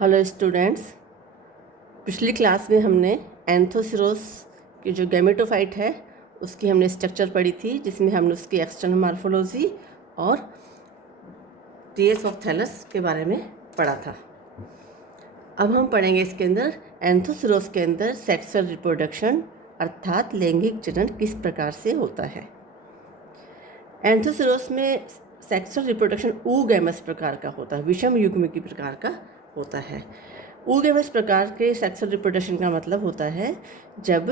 Hello students, पिछली class में हमने एंथोसिरोस की जो गैमेटोफाइट है उसकी हमने स्ट्रक्चर पढ़ी थी, जिसमें हमने उसकी एक्सटर्नल मॉर्फोलॉजी और टीएस ऑफ थैलस के बारे में पढ़ा था। अब हम पढ़ेंगे इसके अंदर एंथोसिरोस के अंदर सेक्सुअल रिप्रोडक्शन अर्थात लैंगिक जनन किस प्रकार से होता है। एंथोसिरोस में सेक्सुअल रिप्रोडक्शन ऊगैमस प्रकार का होता है, विषम युग्मकी प्रकार का होता है। ऊगैमस प्रकार के सेक्सुअल रिप्रोडक्शन का मतलब होता है जब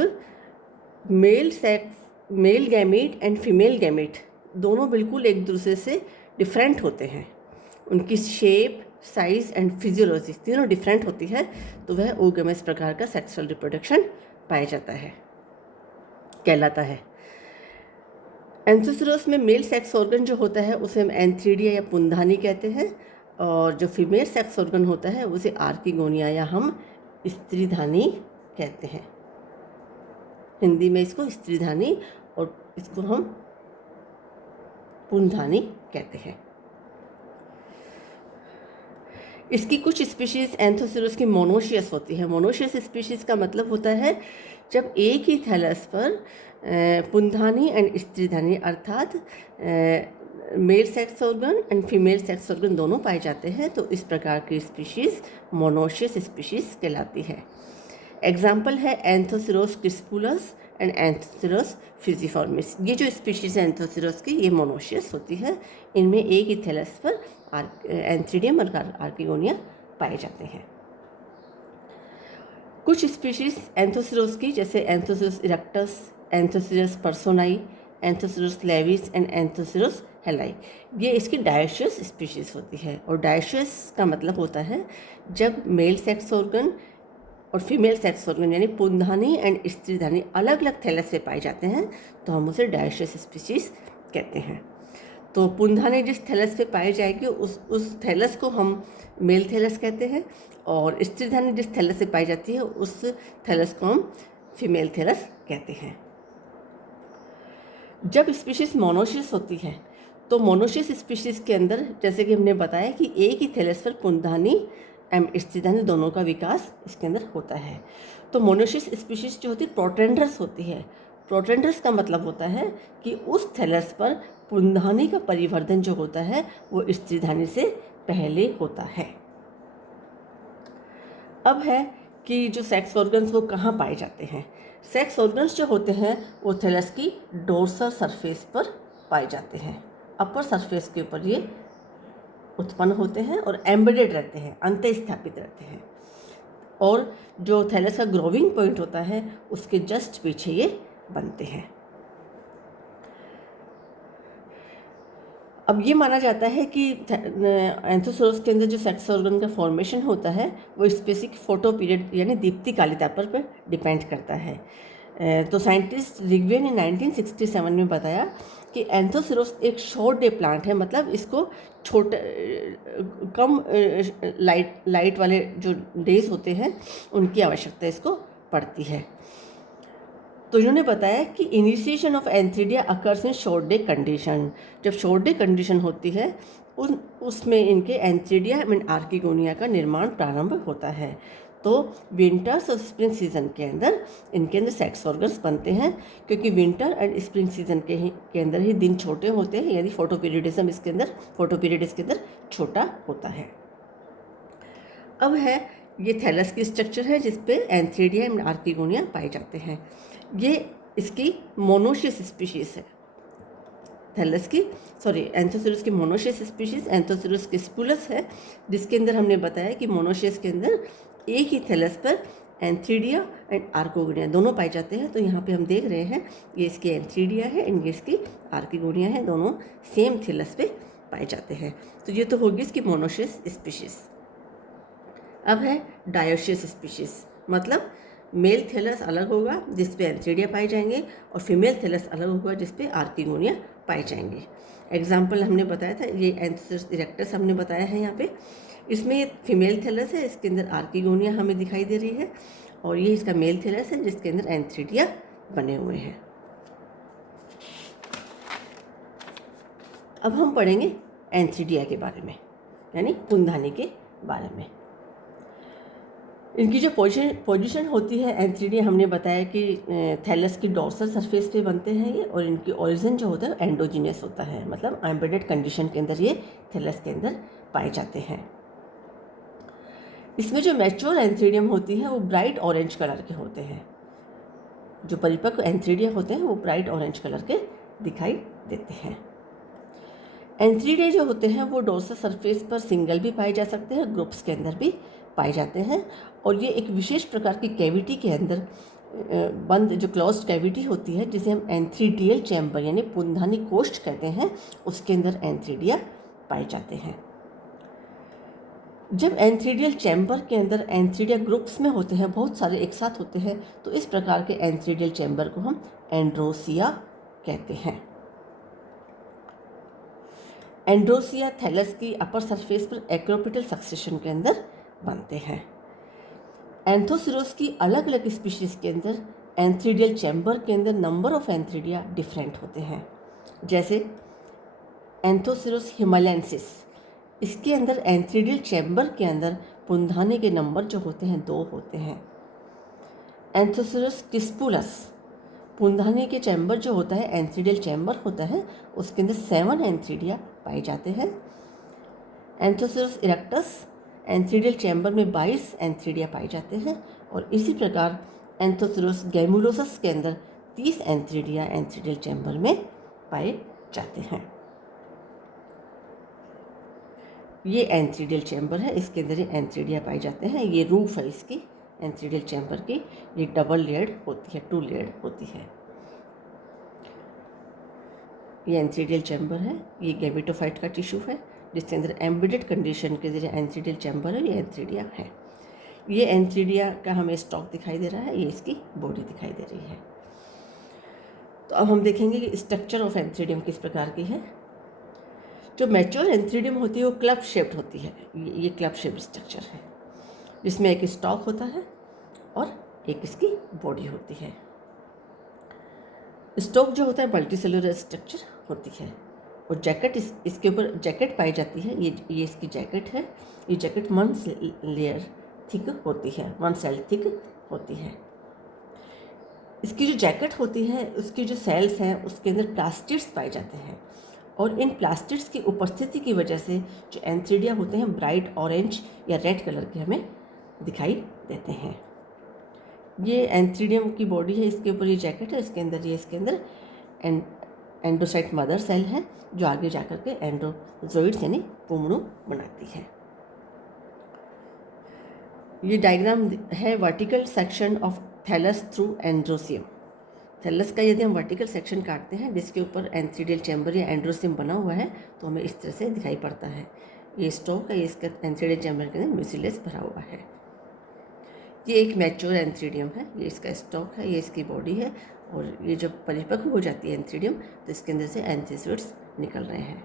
male gamete and female gamete दोनों बिल्कुल एक दूसरे से डिफरेंट होते हैं, उनकी शेप, साइज एंड फिजियोलॉजी तीनों डिफरेंट होती है, तो वह ऊगैमस प्रकार का सेक्सुअल रिप्रोडक्शन पाया जाता है, कहलाता है। एंथोसिरोस में मेल सेक्स ऑर्गन जो होता है उसे हम एंथ्रीडिया या पुंधानी कहते हैं, और जो फीमेल सेक्स ऑर्गन होता है उसे आर्किगोनिया या हम स्त्रीधानी कहते हैं। हिंदी में इसको स्त्रीधानी और इसको हम पुंधानी कहते हैं। इसकी कुछ स्पीशीज़ एंथोसिरोस की मोनोशियस होती है। मोनोशियस स्पीशीज़ का मतलब होता है जब एक ही थैलस पर पुंधानी एंड स्त्रीधानी अर्थात male sex organ and female sex organ दोनों पाए जाते हैं, तो इस प्रकार की स्पीशीज़ मोनोशियस स्पीशीज़ कहलाती है। एग्जाम्पल है एंथोसिरोस क्रिस्पुलस एंड एंथोसिरोस फ्यूजिफॉर्मिस। ये जो स्पीशीज़ है एंथोसिरोस की, ये मोनोशियस होती है। इनमें एक ही थैलस पर एंथ्रीडियम और आर्किगोनिया पाए जाते हैं। कुछ स्पीशीज़ एंथोसिरोस की जैसे Anthoceros erectus, Anthoceros personii, Anthoceros laevis and Anthoceros hallii, ये इसकी डायोशियस स्पीशीज़ होती है। और डायोशियस का मतलब होता है जब मेल सेक्स ऑर्गन और फीमेल सेक्स ऑर्गन यानी पुंधानी एंड स्त्रीधानी अलग अलग थैलस पे पाए जाते हैं, तो हम उसे डायोशियस स्पीशीज़ कहते हैं। तो पुंधानी जिस थैलस पे पाई जाएगी उस थैलस को हम मेल थैलस कहते हैं, और स्त्रीधानी जिस थैलस से पाई जाती है उस थैलस को हम फीमेल थैलस कहते हैं। जब स्पीशीज़ मोनोशियस होती है तो मोनोशियस स्पीशीज़ के अंदर जैसे कि हमने बताया कि एक ही थैलस पर पुंधानी एंड स्त्रीधानी दोनों का विकास इसके अंदर होता है। तो मोनोशियस स्पीशीज़ जो होती है प्रोटेंडरस होती है। प्रोटेंडरस का मतलब होता है कि उस थैलस पर पुंधानी का परिवर्धन जो होता है वो स्त्रीधानी से पहले होता है। अब है कि जो सेक्स ऑर्गन्स वो कहाँ पाए जाते हैं। सेक्स ऑर्गन्स जो होते हैं वो थैलस की डोर्सल सरफेस पर पाए जाते हैं। अपर सरफेस के ऊपर ये उत्पन्न होते हैं और एम्बेडेड रहते हैं, अंतःस्थापित रहते हैं। और जो थैलस का ग्रोविंग पॉइंट होता है उसके जस्ट पीछे ये बनते हैं। अब ये माना जाता है कि एंथोसिरोस के अंदर जो सेक्स ऑर्गन का फॉर्मेशन होता है वो स्पेसिफिक फोटो पीरियड यानी दीप्ति कालिता पर डिपेंड करता है। तो साइंटिस्ट रिग्वे ने 1967 में बताया कि एंथोसिरोस एक शॉर्ट डे प्लांट है, मतलब इसको छोटे कम लाइट वाले जो डेज होते हैं उनकी आवश्यकता इसको पड़ती है। तो इन्होंने बताया कि initiation of antheridia occurs in short day condition. जब शॉर्ट डे कंडीशन होती है उसमें इनके एंथ्रीडिया मीन आर्किगोनिया का निर्माण प्रारंभ होता है। तो विंटर्स और स्प्रिंग सीजन के अंदर इनके अंदर सेक्स ऑर्गन्स बनते हैं, क्योंकि विंटर एंड स्प्रिंग सीजन के अंदर ही दिन छोटे होते हैं, यानी फोटो पीरियड इसके अंदर छोटा होता है। अब है ये थैलस की स्ट्रक्चर है जिसपे एंथ्रीडिया एंड आर्किगोनिया पाए जाते हैं। ये इसकी मोनोशियस स्पीशीज़ है थैलस की, एंथोसिरोस की मोनोशियस स्पीशीज़ एंथोसिरोस क्रिस्पुलस है, जिसके अंदर हमने बताया कि मोनोशियस के अंदर एक ही थैलस पर एंथ्रीडिया एंड आर्किगोनिया दोनों पाए जाते हैं। तो यहाँ पे हम देख रहे हैं ये इसकी एंथ्रीडिया है एंड ये इसकी आर्किगोनिया है, दोनों सेम थैलस पे पाए जाते हैं। तो ये तो होगी इसकी मोनोशियस स्पीशीज़। अब है डायोशियस स्पीशीज़, मतलब मेल थैलस अलग होगा जिस पे एंथ्रीडिया पाए जाएंगे और फीमेल थैलस अलग होगा जिस पे आर्किगोनिया पाए जाएंगे। एग्जाम्पल हमने बताया था, ये एंथोसिरोस इरेक्टस हमने बताया है यहाँ पे, इसमें ये फीमेल थैलस है, इसके अंदर आर्किगोनिया हमें दिखाई दे रही है, और ये इसका मेल थैलस है जिसके अंदर एंथ्रीडिया बने हुए हैं। अब हम पढ़ेंगे एंथ्रीडिया के बारे में, यानी पुंधानी के बारे में। इनकी जो पोजीशन होती है एंथ्रीडिया, हमने बताया कि थैलस की डोर्सल सरफेस पे बनते हैं ये, और इनकी ओरिजिन जो होता है एंडोजीनियस होता है, मतलब एम्बेडेड कंडीशन के अंदर ये थैलस के अंदर पाए जाते हैं। इसमें जो मैच्योर एंथ्रीडियम होती है वो ब्राइट ऑरेंज कलर के होते हैं। जो परिपक्व एंथ्रीडिया होते हैं वो ब्राइट ऑरेंज कलर के दिखाई देते हैं। एंथ्रीडिया जो होते हैं वो डोर्सल सरफेस पर सिंगल भी पाए जा सकते हैं, ग्रुप्स के अंदर भी पाए जाते हैं, और ये एक विशेष प्रकार की कैविटी के अंदर बंद जो क्लोज्ड कैविटी होती है, जिसे हम एंथ्रीडियल चैम्बर यानी पुंधानी कोष्ठ कहते हैं, उसके अंदर एंथ्रीडिया पाए जाते हैं। जब एंथ्रीडियल चैम्बर के अंदर एंथ्रीडिया ग्रुप्स में होते हैं, बहुत सारे एक साथ होते हैं, तो इस प्रकार के एंथ्रीडियल चैम्बर को हम एंड्रोसिया कहते हैं। एंड्रोसिया थैलस की अपर सरफेस पर एक्रोपिटल सक्सेशन के अंदर बनते हैं। एंथोसिरोस की अलग अलग स्पीशीज के अंदर एंथ्रीडियल चैम्बर के अंदर नंबर ऑफ एंथ्रीडिया डिफरेंट होते हैं। जैसे एंथोसिरोस हिमालयंसिस, इसके अंदर एंथ्रीडियल चैम्बर के अंदर पुंधाने के नंबर जो होते हैं 2 होते हैं। एंथोसिरोस किस्पुलस, पुंधाने के चैम्बर जो होता है एंथ्रीडियल चैम्बर होता है, उसके अंदर 7 एंथ्रीडिया पाए जाते हैं। एंथोसिरोस इरेक्टस, एंथ्रीडियल चैम्बर में 22 एंथ्रीडिया पाए जाते हैं, और इसी प्रकार एंथोसिरोस गैमुलोसस के अंदर 30 एंथ्रीडिया एंथ्रीडियल चैम्बर में पाए जाते हैं। ये एंथ्रीडियल चैम्बर है, इसके अंदर ये एंथ्रीडिया पाए जाते हैं। ये रूफ है इसकी एंथ्रीडियल चैम्बर की, ये डबल लेयर्ड होती है, 2 लेयर्ड होती है। ये एंथ्रीडियल चैम्बर है, ये गैमेटोफाइट का टिश्यू है, जिसके अंदर एम्बेडेड कंडीशन के जरिए एंथ्रीडियल चैम्बर है, ये एंथ्रीडिया है। ये एंथ्रीडिया का हमें स्टॉक दिखाई दे रहा है, ये इसकी बॉडी दिखाई दे रही है। तो अब हम देखेंगे कि स्ट्रक्चर ऑफ एंथ्रीडियम किस प्रकार की है। जो मैच्योर एंथ्रीडियम होती है वो क्लब शेप्ड होती है, ये क्लब शेप्ड स्ट्रक्चर है, जिसमें एक स्टॉक होता है और एक इसकी बॉडी होती है। स्टॉक जो होता है मल्टीसेलुलर स्ट्रक्चर होती है, और जैकेट इसके ऊपर जैकेट पाई जाती है। ये इसकी जैकेट है। ये जैकेट 1 लेयर थिक होती है, 1 सेल थिक होती है। इसकी जो जैकेट होती है उसकी जो सेल्स हैं उसके अंदर प्लास्टिड्स पाए जाते हैं, और इन प्लास्टिड्स की उपस्थिति की वजह से जो एंथ्रीडिया होते हैं ब्राइट ऑरेंज या रेड कलर के हमें दिखाई देते हैं। ये एंथ्रीडियम की बॉडी है, इसके ऊपर ये जैकेट है, इसके अंदर एंडोसाइट मदर सेल है, जो आगे जाकर के एंड्रोजोइड्स यानी पुमड़ू बनाती है। ये डायग्राम है vertical section of thallus through androecium. Thallus का यदि हम वर्टिकल सेक्शन काटते हैं जिसके ऊपर एंथ्रीडियल चैम्बर या एंड्रोसियम बना हुआ है, तो हमें इस तरह से दिखाई पड़ता है। ये स्टॉक है, इसका एंथ्रीडियल चैम्बर के अंदर म्यूसिलेस भरा हुआ है। ये एक मैच्योर एंथ्रीडियम है, ये इसका स्टॉक है, ये इसकी बॉडी है, और ये जब परिपक्व हो जाती है एंथ्रीडियम तो इसके अंदर से एंथीसोइड्स निकल रहे हैं।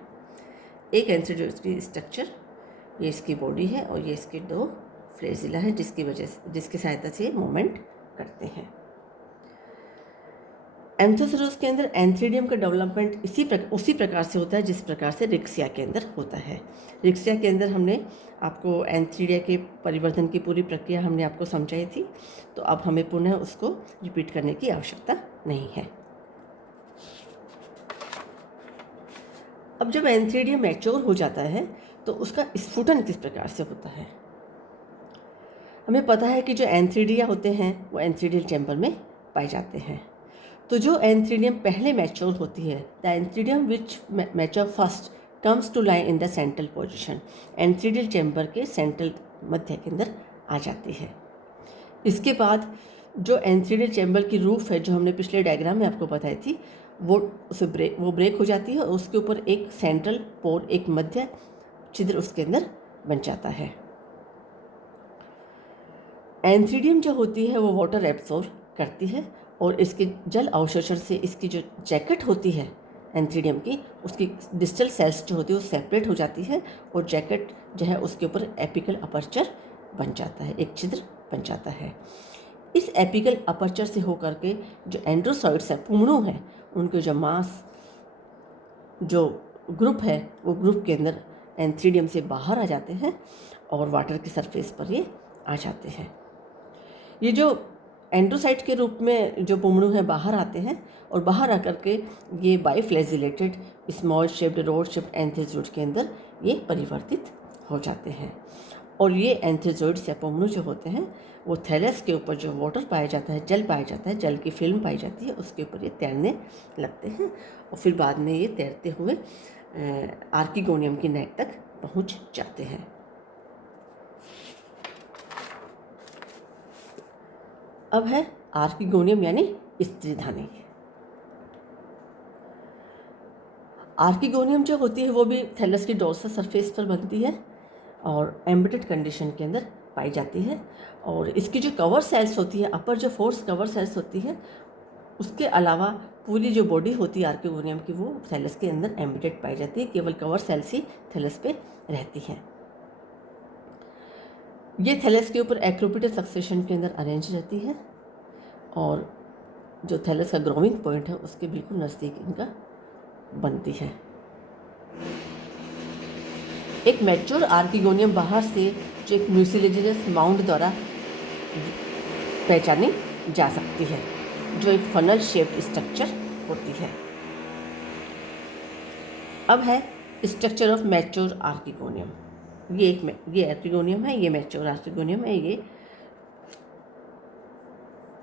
एक एंथ्रीडियम की स्ट्रक्चर, ये इसकी बॉडी है, और ये इसके 2 फ्लेजिला है, जिसकी सहायता से ये मूवमेंट करते हैं। एंथोसिरोस के अंदर एंथ्रीडियम का डेवलपमेंट उसी प्रकार से होता है जिस प्रकार से रिक्सिया के अंदर होता है। रिक्सिया के अंदर हमने आपको एंथ्रीडिया के परिवर्तन की पूरी प्रक्रिया हमने आपको समझाई थी, तो अब हमें पुनः उसको रिपीट करने की आवश्यकता नहीं है। अब जब एंथ्रीडियम मैच्योर हो जाता है तो उसका स्फुटन किस प्रकार से होता है। हमें पता है कि जो एंथ्रीडिया होते हैं वो एंथ्रीडियल चैम्बर में पाए जाते हैं। तो जो एंथ्रीडियम पहले मैच्योर होती है, the antheridium which mature first comes to lie in the central position, antheridial chamber के सेंट्रल मध्य के अंदर आ जाती है। इसके बाद जो एंथ्रीडियल चैम्बर की रूफ है, जो हमने पिछले डायग्राम में आपको बताई थी, वो ब्रेक हो जाती है, और उसके ऊपर एक सेंट्रल पोर, एक मध्य छिद्र उसके अंदर बन जाता है। एंथ्रीडियम जो होती है वो वाटर एब्सॉर्ब करती है, और इसके जल अवशोषण से इसकी जो जैकेट होती है एंथ्रीडियम की, उसकी डिस्टल सेल्स जो होती है वो सेपरेट हो जाती है, और जैकेट जो है उसके ऊपर एपिकल अपर्चर बन जाता है, एक छिद्र बन जाता है। इस एपिकल अपर्चर से होकर के जो एंड्रोसॉइड्स है, पुमड़ू हैं, उनके जो मास जो ग्रुप है वो ग्रुप के अंदर एंथ्रीडियम से बाहर आ जाते हैं, और वाटर की सरफेस पर ये आ जाते हैं। ये जो एंड्रोसाइट के रूप में जो पुमड़ू है बाहर आते हैं और बाहर आकर के ये बाइफ्लैजिलेटेड स्मॉल शेप्ड रोड शेप्ड एंथेजोइड के अंदर ये परिवर्तित हो जाते हैं। और ये एंथेजोइड्स या पुमड़ू जो होते हैं वो थैलस के ऊपर जो वाटर पाया जाता है, जल पाया जाता है, जल की फिल्म पाई जाती है, उसके ऊपर ये तैरने लगते हैं और फिर बाद में ये तैरते हुए आर्किगोनियम की नेक तक पहुंच जाते हैं। अब है आर्किगोनियम यानी स्त्रीधानी। आर्किगोनियम जो होती है वो भी थैलस की डोर्सल सरफेस पर बनती है और एम्बेडेड कंडीशन के अंदर पाई जाती है। और इसकी जो कवर सेल्स होती है, अपर जो फोर्स कवर सेल्स होती है, उसके अलावा पूरी जो बॉडी होती है आर्किगोनियम की वो थैलस के अंदर एम्बेडेड पाई जाती है। केवल कवर सेल्स ही थैलस पे रहती हैं। ये थैलस के ऊपर एक्रोपिटल सक्सेशन के अंदर अरेंज रहती है और जो थैलस का ग्रोविंग पॉइंट है उसके बिल्कुल नज़दीक इनका बनती है। एक मैच्योर आर्किगोनियम बाहर से जो एक म्यूसिलेजिनस माउंड द्वारा पहचानी जा सकती है, जो एक फनल शेप्ड स्ट्रक्चर होती है। अब है स्ट्रक्चर ऑफ मैच्योर आर्किगोनियम। ये आर्किगोनियम है, ये मैच्योर आर्किगोनियम है, ये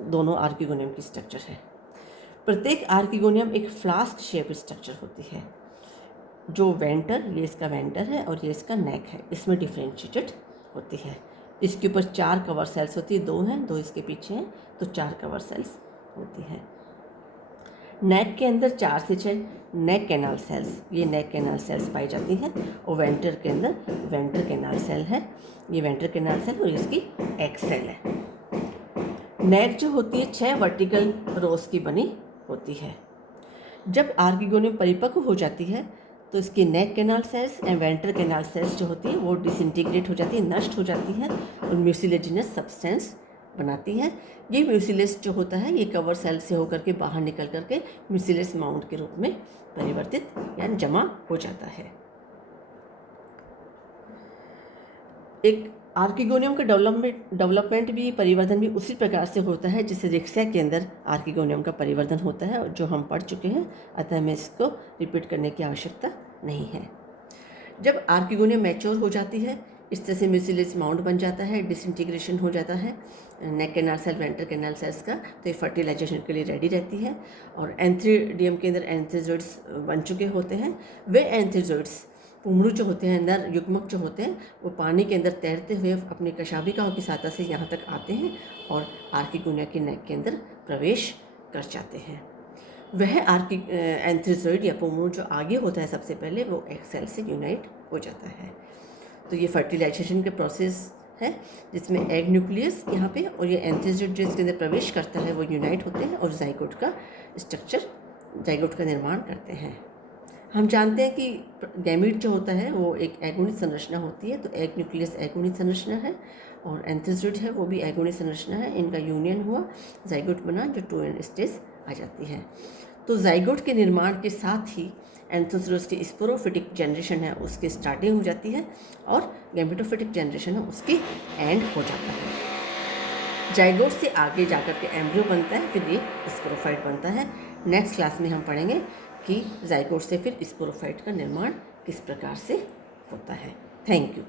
दोनों आर्किगोनियम की स्ट्रक्चर है। प्रत्येक आर्किगोनियम एक फ्लास्क शेप स्ट्रक्चर होती है। जो वेंटर, ये इसका वेंटर है और ये इसका नेक है, इसमें डिफ्रेंशिएटेड होती है। इसके ऊपर 4 कवर सेल्स होती है, 2 हैं, 2 इसके पीछे हैं, तो 4 कवर सेल्स होती हैं। नेक के अंदर 4 से 6 नेक कैनाल सेल्स, ये नेक कैनाल सेल्स पाई जाती हैं। और वेंटर के अंदर वेंटर कैनाल सेल है, ये वेंटर कैनाल सेल और इसकी एक सेल है। नेक जो होती है 6 वर्टिकल रोज की बनी होती है। जब आर्किगोनियम परिपक्व हो जाती है तो इसकी neck canal cells and venter canal cells जो होती है वो डिसइंटीग्रेट हो जाती है, नष्ट हो जाती है और म्यूसिलेजिनस सब्सटेंस बनाती है। ये म्यूसिलेस जो होता है ये कवर सेल से होकर के बाहर निकल करके म्यूसिलेस माउंट के रूप में परिवर्तित या जमा हो जाता है। एक आर्किगोनियम का डेवलपमेंट भी, परिवर्धन भी उसी प्रकार से होता है जिससे रिक्शा के अंदर आर्किगोनियम का परिवर्धन होता है और जो हम पढ़ चुके हैं, अतः हमें इसको रिपीट करने की आवश्यकता नहीं है। जब आर्किगोनियम मैच्योर हो जाती है, इस तरह से म्यूसिलेस माउंट बन जाता है, डिसइंटीग्रेशन हो जाता है neck canal cell venter canal cells का, तो ये फर्टिलाइजेशन के लिए रेडी रहती है। और एंथ्रीडियम के अंदर एंथेजोइड्स बन चुके होते हैं। वे एंथेजोइड्स पुमड़ू जो होते हैं, नर युग्मक जो होते हैं, वो पानी के अंदर तैरते हुए अपनी कशाभिकाओं की सहायता से यहाँ तक आते हैं और आर्किगोनिया की नेक के अंदर प्रवेश कर जाते हैं। वह एंथ्रीजोइड या पुमड़ू जो आगे होता है सबसे पहले, वो एक सेल से यूनाइट हो जाता है। तो ये फर्टिलाइजेशन के प्रोसेस है जिसमें एग न्यूक्लियस यहाँ पे और ये एंथ्रीजोइड जो इसके अंदर प्रवेश करता है वो यूनाइट होते हैं और जाइगोट का स्ट्रक्चर, जाइगोट का निर्माण करते हैं। हम जानते हैं कि गैमीट जो होता है वो एक एगोनिक संरचना होती है, तो एग न्यूक्लियस एगोनिक संरचना है और एंथ्रीजोइड है वो भी एगोनिक संरचना है। इनका यूनियन हुआ, जाइगोट बना, जो 2 एंड स्टेज आ जाती है। तो जाइगोट के निर्माण के साथ ही एंथ्रोसोरस की स्पोरोफिटिक जनरेशन है उसकी स्टार्टिंग हो जाती है और गैमेटोफिटिक जनरेशन है उसकी एंड हो जाता है। जाइगोट से आगे जाकर के एम्ब्रियो बनता है, फिर ये स्पोरोफाइट बनता है। नेक्स्ट क्लास में हम पढ़ेंगे कि जाइगोट से फिर स्पोरोफाइट का निर्माण किस प्रकार से होता है। Thank you.